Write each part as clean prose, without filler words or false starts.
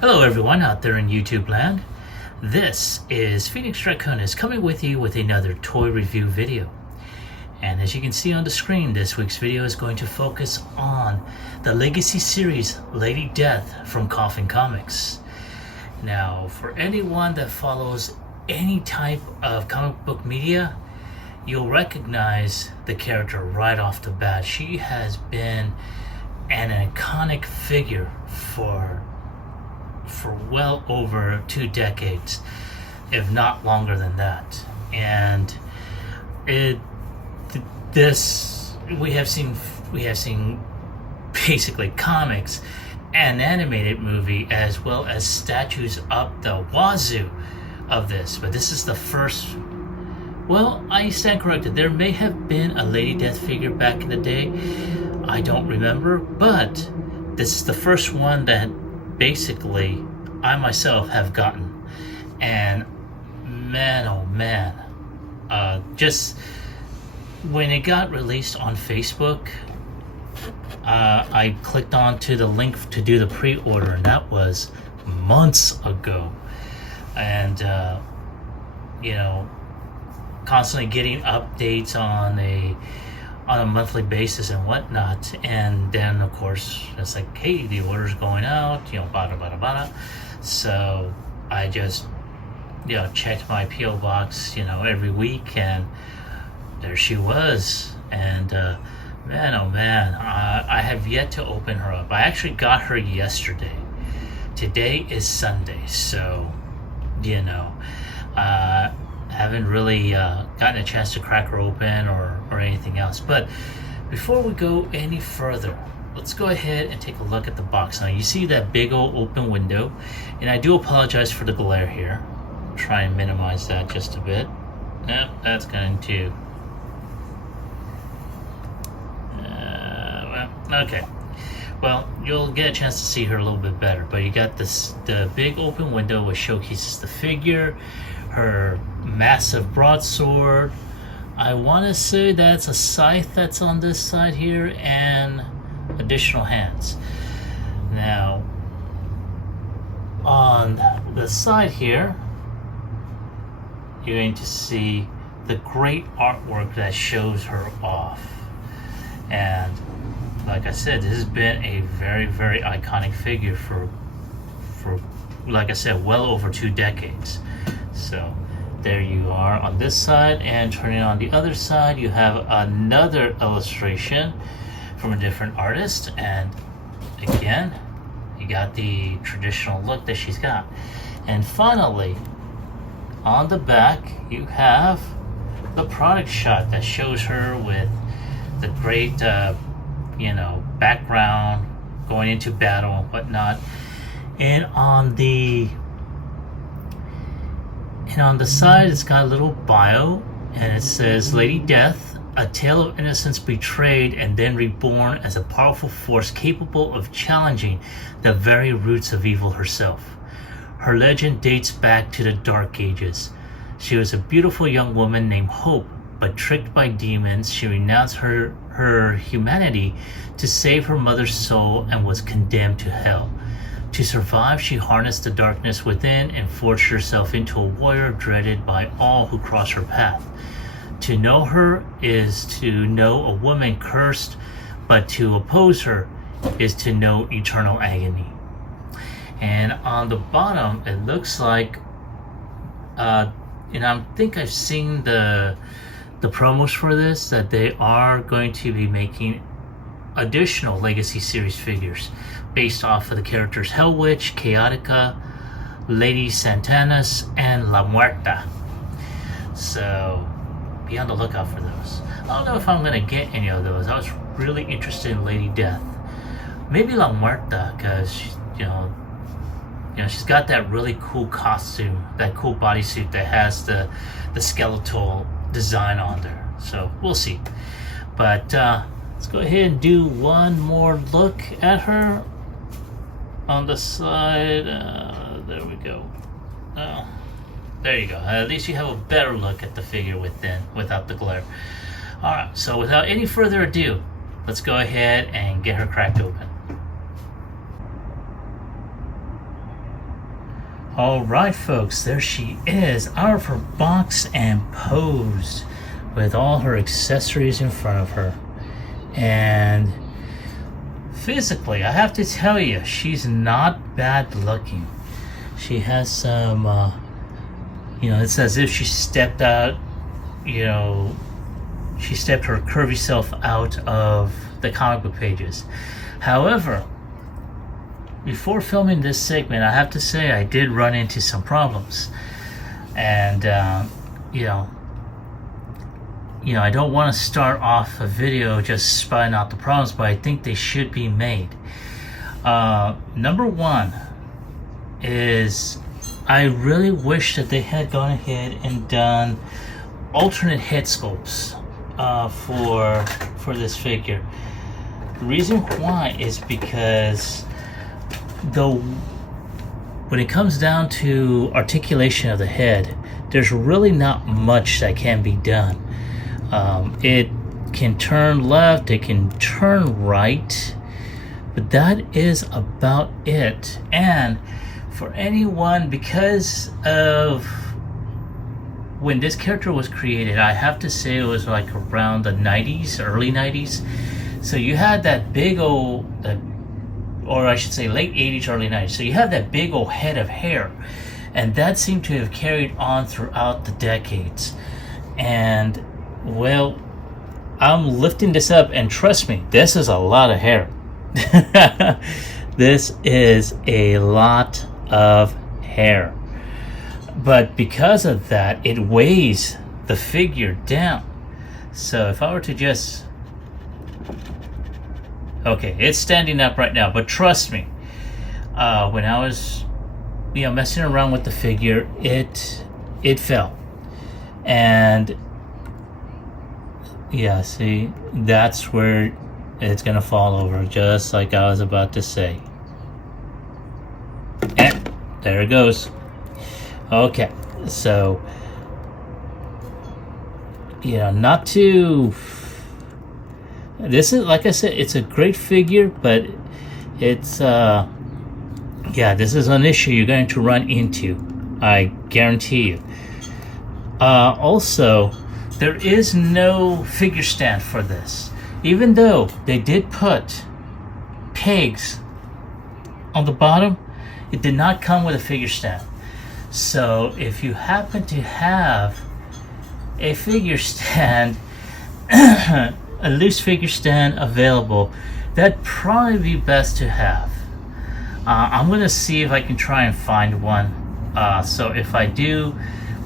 Hello everyone out there in YouTube land. This is FEDEX Draconis coming with you with another toy review video. And as you can see on the screen, this week's video is going to focus on the Legacy series Lady Death from Coffin Comics. Now, for anyone that follows any type of comic book media, you'll recognize the character right off the bat. She has been an iconic figure for well over 2 decades, if not longer than that. And we have seen basically comics, an animated movie, as well as statues up the wazoo of this. But this is the first. Well, I stand corrected. There may have been a Lady Death figure back in the day. I don't remember, but this is the first one that basically I myself have gotten. And man, oh man, just when it got released on Facebook, I clicked onto the link to do the pre-order, and that was months ago. And constantly getting updates on a monthly basis and whatnot. And then of course it's like, hey, the order's going out, bada bada bada. So I just checked my PO box every week, and there she was. And man, oh man, I have yet to open her up. I actually got her yesterday. Today is Sunday, so haven't really gotten a chance to crack her open or anything else. But before we go any further, let's go ahead and take a look at the box. Now you see that big old open window, and I do apologize for the glare here. Try and minimize that just a bit. Yep, that's going to okay. Well, you'll get a chance to see her a little bit better. But you got the big open window, which showcases the figure, her massive broadsword. I want to say that's a scythe that's on this side here, and additional hands. Now, on the side here, you're going to see the great artwork that shows her off. And like I said, this has been a very, very iconic figure for like I said, well over 2 decades. So there you are on this side, and turning on the other side, you have another illustration from a different artist. And again, you got the traditional look that she's got. And finally, on the back, you have the product shot that shows her with the great background going into battle and whatnot. And on the side, it's got a little bio, and it says, Lady Death, a tale of innocence betrayed and then reborn as a powerful force capable of challenging the very roots of evil herself. Her legend dates back to the Dark Ages. She was a beautiful young woman named Hope, but tricked by demons, she renounced her humanity to save her mother's soul and was condemned to hell. To survive, she harnessed the darkness within and forged herself into a warrior dreaded by all who cross her path. To know her is to know a woman cursed, but to oppose her is to know eternal agony. And on the bottom, it looks like, I think I've seen the promos for this, that they are going to be making additional Legacy series figures based off of the characters Hell Witch, Chaotica, Lady Santanas, and La Muerta. So be on the lookout for those. I don't know if I'm going to get any of those. I was really interested in Lady Death. Maybe La Muerta, because she's got that really cool costume, that cool bodysuit that has the skeletal design on there. So we'll see. But let's go ahead and do one more look at her on the side. There we go. There you go. At least you have a better look at the figure without the glare. Alright, so without any further ado, let's go ahead and get her cracked open. All right, folks, there she is, out of her box and posed with all her accessories in front of her. And physically, I have to tell you, she's not bad looking. She has some, it's as if she stepped out, she stepped her curvy self out of the comic book pages. However, before filming this segment, I have to say I did run into some problems. And, I don't want to start off a video just spying out the problems, but I think they should be made. Number one is I really wish that they had gone ahead and done alternate head sculpts for this figure. The reason why is because when it comes down to articulation of the head, there's really not much that can be done. It can turn left, it can turn right, but that is about it. And for anyone, because of when this character was created, I have to say it was like around the 90s, early 90s. So you had that big old, or I should say late 80s, early 90s. So you had that big old head of hair. And that seemed to have carried on throughout the decades. And, well, I'm lifting this up, and trust me, this is a lot of hair. This is a lot of hair. But because of that, it weighs the figure down. So if I were to just... Okay, it's standing up right now, but trust me, when I was, messing around with the figure, it fell. And yeah, see, that's where it's gonna fall over, just like I was about to say. And there it goes. Okay, so not to... This is, like I said, it's a great figure, but it's this is an issue you're going to run into, I guarantee you. Also, there is no figure stand for this, even though they did put pegs on the bottom. It did not come with a figure stand. So if you happen to have a figure stand, a loose figure stand available, that'd probably be best to have. I'm gonna see if I can try and find one. So if I do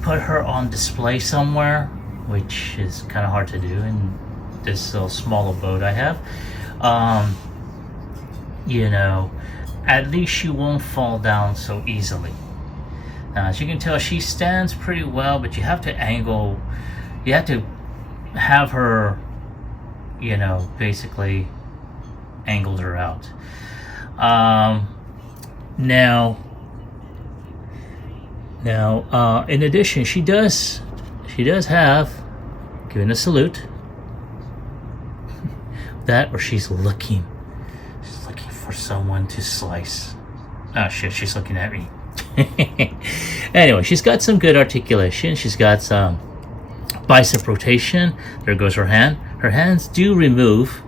put her on display somewhere, which is kind of hard to do in this little small abode I have, at least she won't fall down so easily. As you can tell, she stands pretty well, but you have to have her, basically angled her out. Now, in addition, she does have, given a salute, that, or she's looking for someone to slice. Oh shit, she's looking at me. Anyway, she's got some good articulation. She's got some bicep rotation. There goes her hand. Her hands do remove,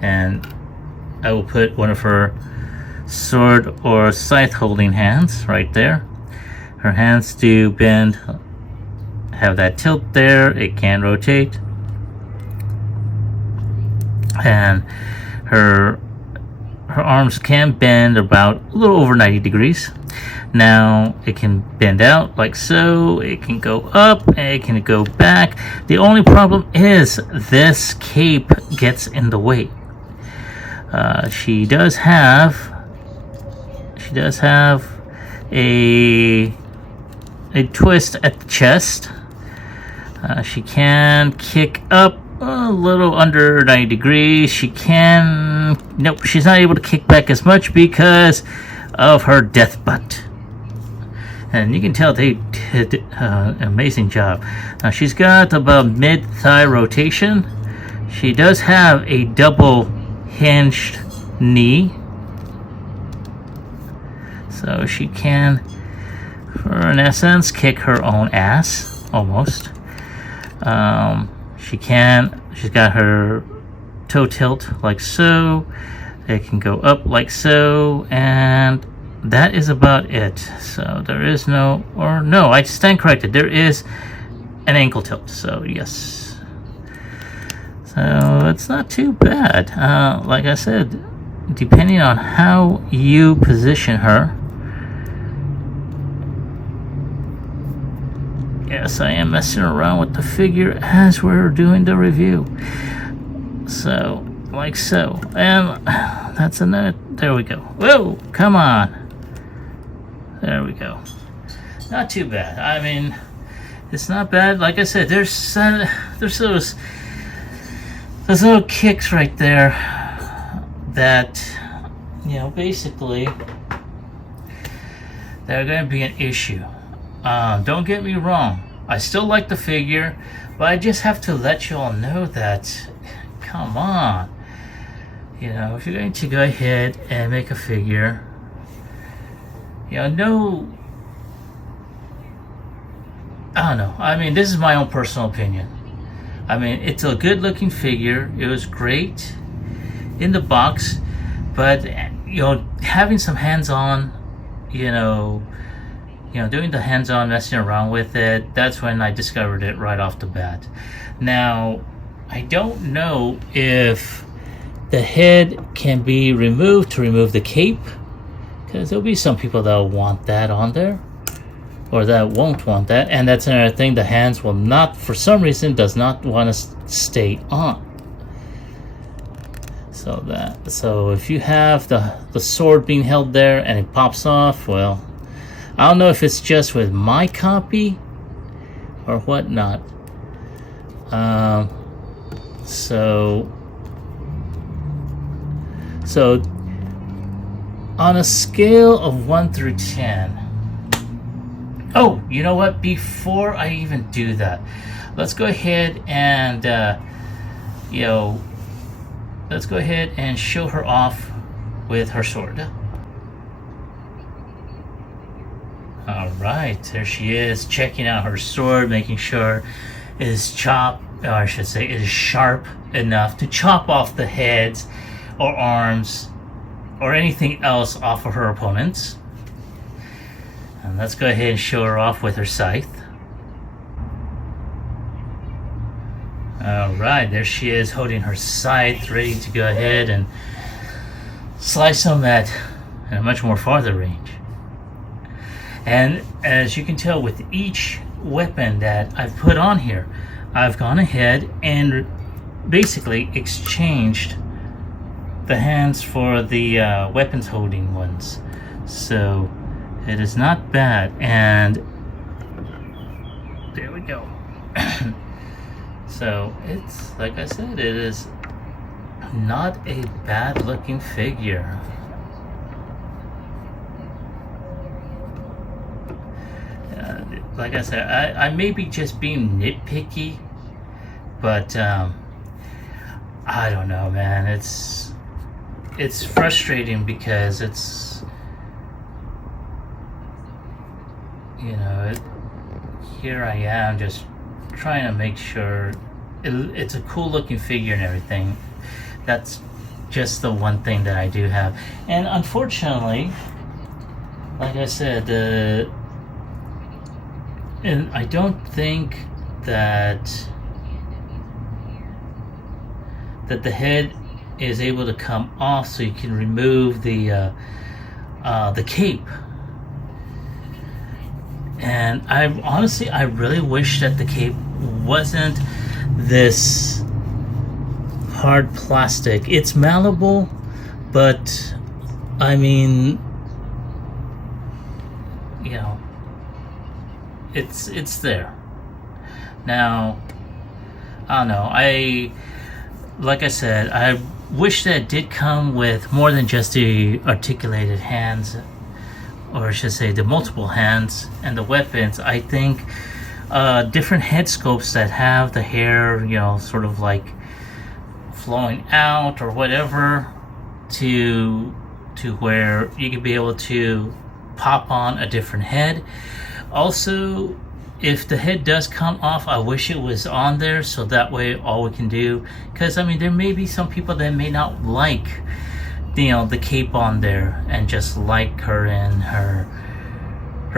and I will put one of her sword or scythe holding hands right there. Her hands do bend, have that tilt there. It can rotate, and her arms can bend about a little over 90 degrees. Now it can bend out like so, it can go up, and it can go back. The only problem is this cape gets in the way. She does have a twist at the chest. She can kick up a little under 90 degrees. Nope, she's not able to kick back as much because of her death butt. And you can tell they did an amazing job. Now she's got about mid-thigh rotation. She does have a double hinged knee, so she can for, in essence, kick her own ass, almost. She's got her toe tilt like so. It can go up like so, and that is about it. So there is no, or no, I stand corrected. There is an ankle tilt, so yes. So it's not too bad. Like I said, depending on how you position her. Yes, I am messing around with the figure as we're doing the review. So, like so. And that's another, there we go. Whoa, come on. There we go. Not too bad. I mean, it's not bad. Like I said, there's those little kicks right there that, you know, basically they're going to be an issue. Don't get me wrong, I still like the figure, but I just have to let you all know that, come on, you know, if you're going to go ahead and make a figure, you know, no, I don't know, I mean, this is my own personal opinion. I mean, it's a good looking figure, it was great in the box, but, you know, having some hands-on, you know, doing the hands-on messing around with it, that's when I discovered it right off the bat. Now, I don't know if the head can be removed to remove the cape, because there'll be some people that will want that on there, or that won't want that, and that's another thing, the hands will not, for some reason, does not want to stay on. So if you have the sword being held there and it pops off, well, I don't know if it's just with my copy or whatnot. So on a scale of 1 through 10. Oh, you know what? Before I even do that, let's go ahead and let's go ahead and show her off with her sword. Alright, there she is, checking out her sword, making sure it is chopped, or I should say it is sharp enough to chop off the heads or arms or anything else off of her opponents. And let's go ahead and show her off with her scythe. Alright, there she is holding her scythe, ready to go ahead and slice them at a much more farther range. And as you can tell, with each weapon that I've put on here, I've gone ahead and basically exchanged the hands for the weapons holding ones. So it is not bad. And there we go. So it's, like I said, it is not a bad looking figure. Like I said, I may be just being nitpicky, but I don't know, man. It's frustrating because it's, you know, here I am just trying to make sure it's a cool looking figure and everything. That's just the one thing that I do have. And unfortunately, like I said, and I don't think that the head is able to come off, so you can remove the cape. And I honestly, I really wish that the cape wasn't this hard plastic. It's malleable, but I mean, you know, it's there. Now, I don't know, like I said, I wish that it did come with more than just the articulated hands, or I should say the multiple hands and the weapons. I think different head sculpts that have the hair, you know, sort of like flowing out or whatever, to where you can be able to pop on a different head. Also, if the head does come off, I wish it was on there, so that way all we can do, because I mean there may be some people that may not like, you know, the cape on there and just like her in her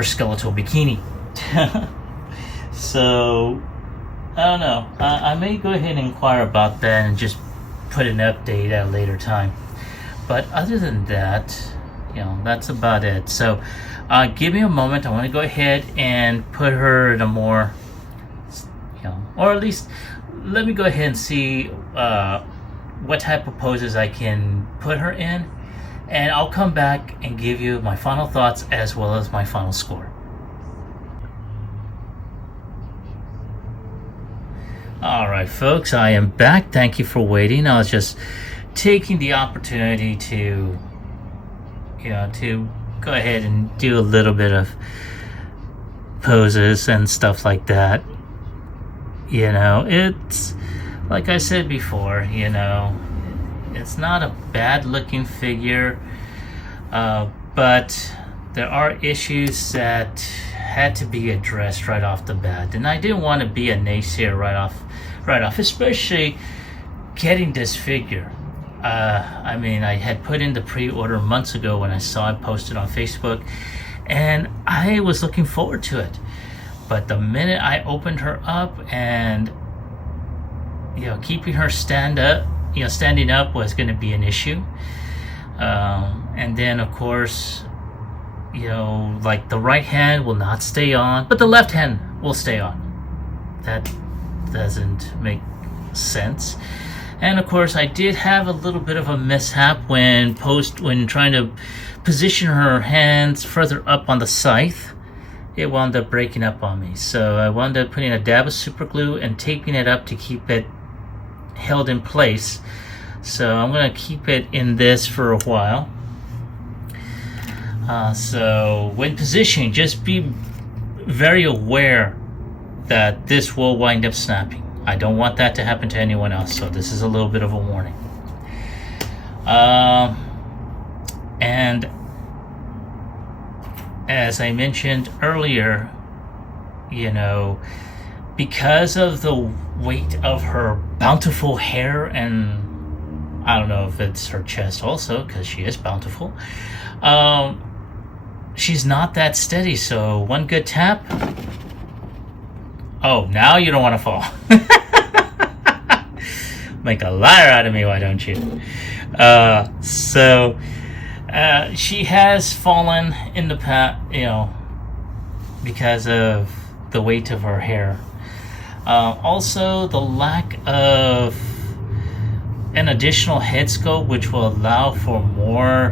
skeletal bikini. So I don't know, I may go ahead and inquire about that and just put an update at a later time. But other than that, you know, that's about it. So give me a moment. I want to go ahead and put her in a more, you know, or at least let me go ahead and see what type of poses I can put her in, and I'll come back and give you my final thoughts as well as my final score. All right, folks, I am back. Thank you for waiting. I was just taking the opportunity to, you know, to go ahead and do a little bit of poses and stuff like that. You know, it's like I said before, you know, it's not a bad looking figure, but there are issues that had to be addressed right off the bat, and I didn't want to be a naysayer right off, especially getting this figure. I mean, I had put in the pre-order months ago when I saw it posted on Facebook, and I was looking forward to it. But the minute I opened her up, and you know, keeping her standing up was going to be an issue. And then of course, you know, like the right hand will not stay on, but the left hand will stay on. That doesn't make sense. And of course, I did have a little bit of a mishap when trying to position her hands further up on the scythe. It wound up breaking up on me. So I wound up putting a dab of super glue and taping it up to keep it held in place. So I'm going to keep it in this for a while. So when positioning, just be very aware that this will wind up snapping. I don't want that to happen to anyone else, so this is a little bit of a warning. And as I mentioned earlier, you know, because of the weight of her bountiful hair, and I don't know if it's her chest also, because she is bountiful, she's not that steady. So one good tap. Oh, now you don't want to fall. Make a liar out of me, why don't you? She has fallen in the past, you know, because of the weight of her hair. Also, the lack of an additional head sculpt, which will allow for more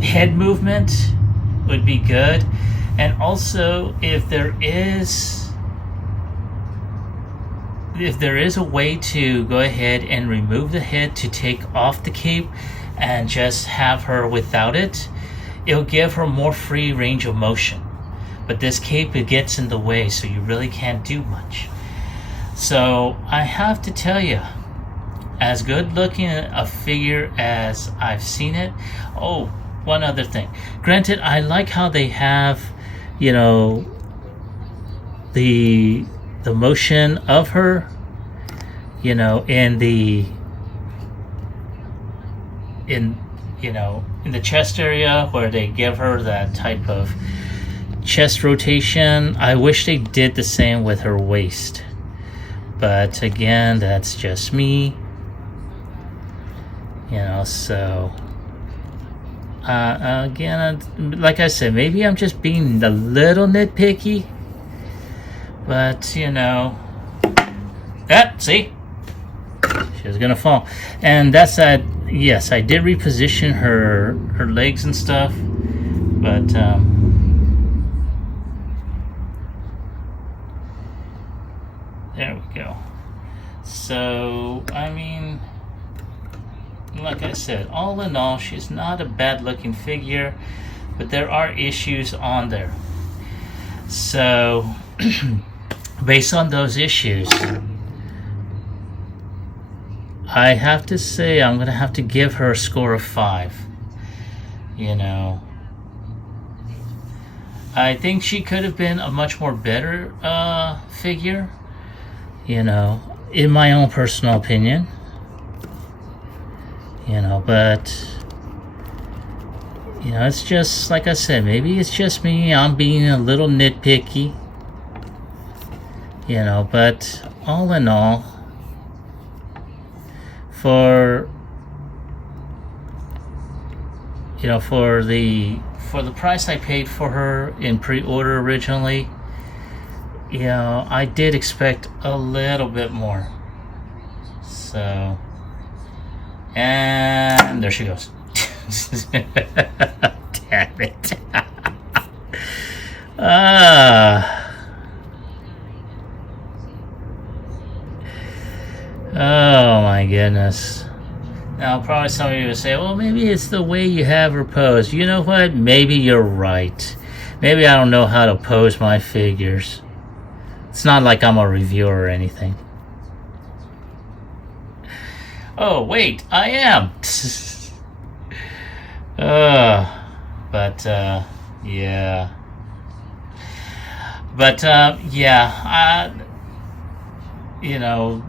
head movement, would be good. And also, if there is a way to go ahead and remove the head to take off the cape and just have her without it, it'll give her more free range of motion. But this cape, it gets in the way, so you really can't do much. So I have to tell you, as good looking a figure as I've seen it. Oh, one other thing. Granted, I like how they have, you know, the motion of her, you know, in the chest area where they give her that type of chest rotation. I wish they did the same with her waist, but again, that's just me, you know. So again, like I said, maybe I'm just being a little nitpicky, but you know, see, she was gonna fall. And that's that. Yes, I did reposition her legs and stuff, but there we go. So I mean, like I said, all in all, she's not a bad looking figure, but there are issues on there. So based on those issues, I have to say I'm gonna have to give her a score of 5. You know, I think she could have been a much more better figure, you know, in my own personal opinion. You know, but you know, it's just like I said, maybe it's just me, I'm being a little nitpicky. You know, but all in all, for you know, for the price I paid for her in pre-order originally, you know, I did expect a little bit more. So, and there she goes. Damn it. Oh my goodness. Now, probably some of you will say, well, maybe it's the way you have her posed. You know what? Maybe you're right. Maybe I don't know how to pose my figures. It's not like I'm a reviewer or anything. Oh, wait, I am. But, yeah. But, yeah, you know,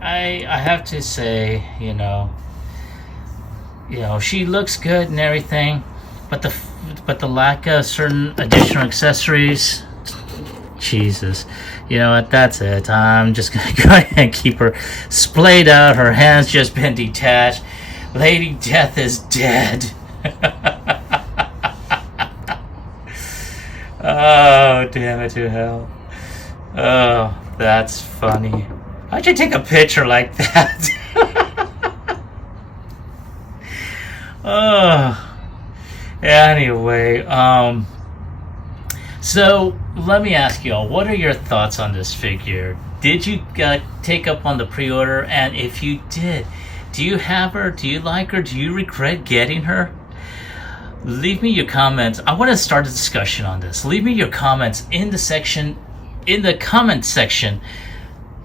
I have to say, you know, she looks good and everything, but the lack of certain additional accessories, Jesus, you know what? That's it. I'm just gonna go ahead and keep her splayed out. Her hands just been detached. Lady Death is dead. Oh, damn it to hell. Oh, that's funny. How'd you take a picture like that? Oh, anyway, so let me ask you all, what are your thoughts on this figure? Did you take up on the pre-order? And if you did, do you have her? Do you like her? Do you regret getting her? Leave me your comments. I want to start a discussion on this. Leave me your comments in the comment section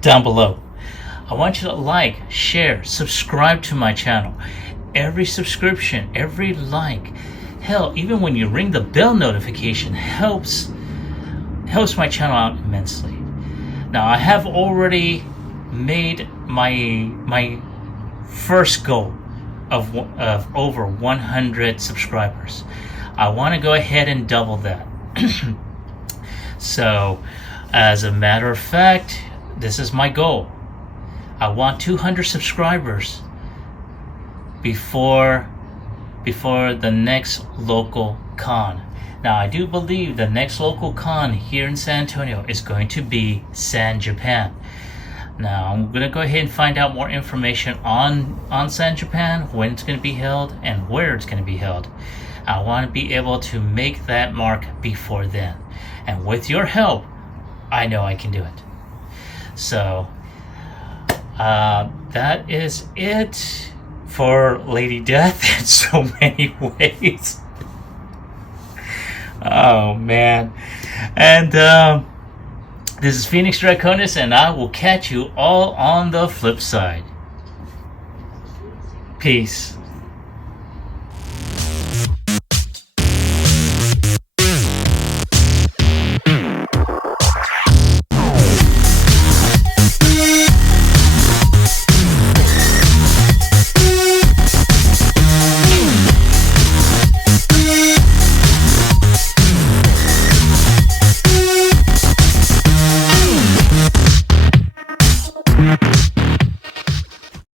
down below. I want you to like, share, subscribe to my channel. Every subscription, every like, hell, even when you ring the bell notification helps my channel out immensely. Now, I have already made my first goal of over 100 subscribers. I want to go ahead and double that. So, as a matter of fact, this is my goal. I want 200 subscribers before the next local con. Now, I do believe the next local con here in San Antonio is going to be San Japan. Now, I'm going to go ahead and find out more information on San Japan, when it's going to be held, and where it's going to be held. I want to be able to make that mark before then. And with your help, I know I can do it. So, that is it for Lady Death in so many ways. Oh, man. And, this is Phoenix Draconis, and I will catch you all on the flip side. Peace.